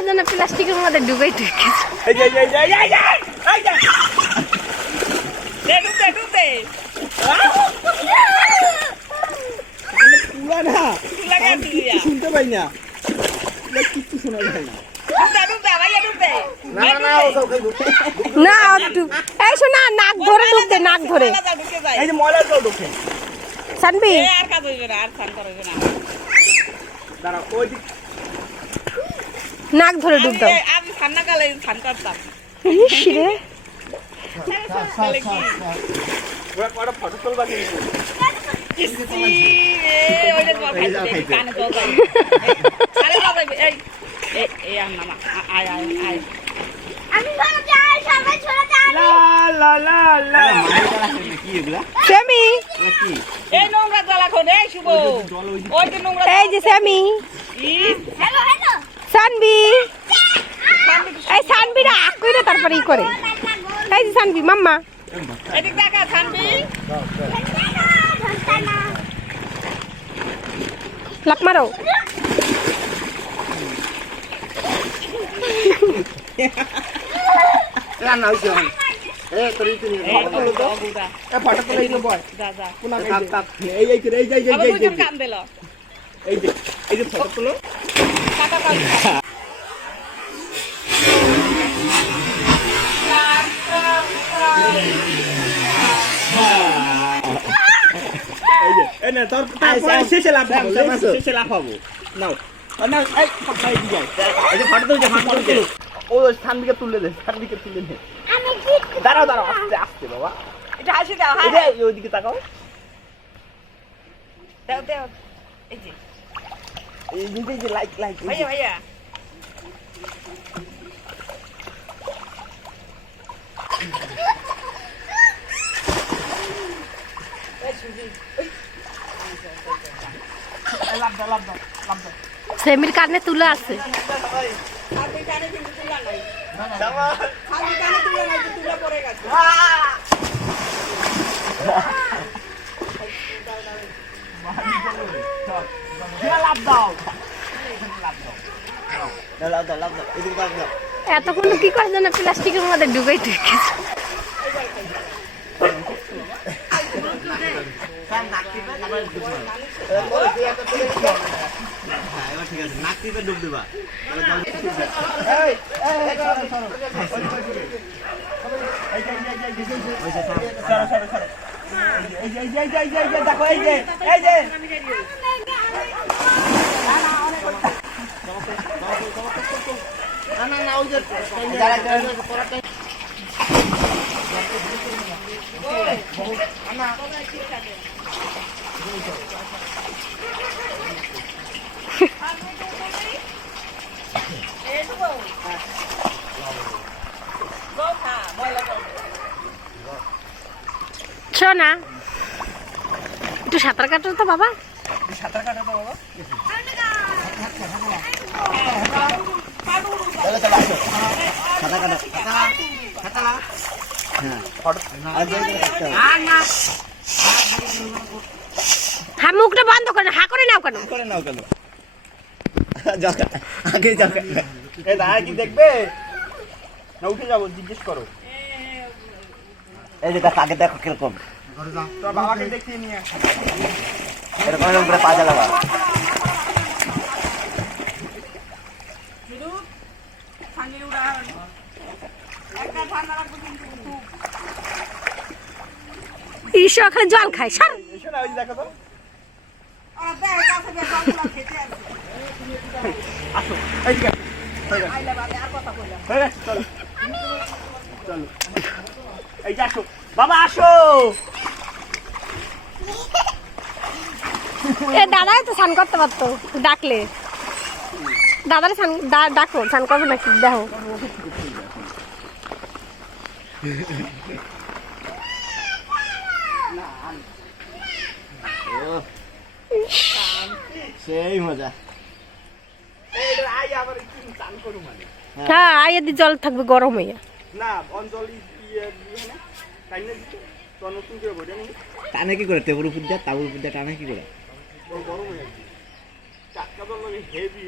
করে যেন প্লাস্টিকের মধ্যে ডুবাই ঢুকেছে। এই যে ডুবতে পুরা না শুনতে পাই না, কিচ্ছু শোনা যায় না। না এই শোনা, নাক ধরে ঢুকতে, নাক ধরে। এই যে ময়লা জল ঢুকে সানবি আর কাজ হইবে না, আর স্নান করা হইবে না। দাঁড়া, ওই দিক নাক ধরে ডুব দাও। আমি ঠান্ডা কালে স্নান করতাম। ইস রে, ওরা কটা ফটো তুলবা কিন্তু কানে জল যাবে। আরে বাবা, এই আর নামা, আয় আয় আয়। আমি ঘরে যাই, সবাই চলে যাই। লা লা লা কি এগুলা? সেমি কি এই নোংরা জল এখন, এই শুভ ওই যে নোংরা। এই যে সেমি, হ্যালো হ্যালো সানবি এই সানবিরা কইরে তারপরে ই করে। এই যে সানবি মাম্মা, এদিক দেখা থানবি। লাক মারো। রান্না হইছে এখন। এ তোরই তুমি ফটো তুলো তো। এ ফটো তুলো এই বয়। যা যা কোন এই কাম দিল। এই যে ফটো তুলো। কাটা কাল এই যে এই না তোর শেষে লাফাবো, শেষে লাফাবো। নাও না, এই ফটো এই দিকে এই যে ফটো তুলছে, ফটো তুলো। ও সানবিকে তুলে দে, সানবিকে তুলে দে। আমি কি দাঁড়াও আস্তে আস্তে বাবা। এটা হাসি দাও, এই হাই যে ওইদিকে তাকাও। দাও দাও। এই যে এই যে লাইক ভাইয়া ভাইয়া লাভ দাও। সেমির কানে তুলে আছে। খালি কানে কিন্তু তুলা নাই, জামা খালি কানে তুলা নাই, তুলা পড়ে গেছে। লাভ দাও। এদিকে লাভ দাও। এতক্ষণ কি করে যেন প্লাস্টিকের মধ্যে ডুবাই ঢুকেছে। দেখো এই যে না ওই যে শোনা, একটু সাঁতার কাটো তো বাবা। সাঁতার কাটা তো বাবা। হ্যাঁ, মুখটা বন্ধ করে হা করে নাও কেন? আগে যাও। এই দাঁড়া, কি দেখবে না উঠে যাবো, জিজ্ঞেস করো। এই যে দেখো, আগে দেখো কিরকম তোর বাবাকে দেখিয়ে নিয়ে আসো। এরকম এরকম করে পা চালাবা। ঈশ্বর খালি জল খায়। সার এসো না, ওই যে দেখো তো। আসো এইদিকে হয়ে গেছে, চলো এই যে আসো বাবা, আসো। এ দাদাই তো স্নান করতে পারতো, ডাকলে দাদারে ডাকো, স্নান করবে নাকি দেখো। সেই মজা। হ্যাঁ, আইয়া দি জল থাকবে গরম হইয়া। না অঞ্জলি টানে কি করে? টেবুল উপর দিয়ে, তাবুর উপর দিয়ে টানে কি করে? গরম হয়ে যাচ্ছে, টাটকা জল হেভি।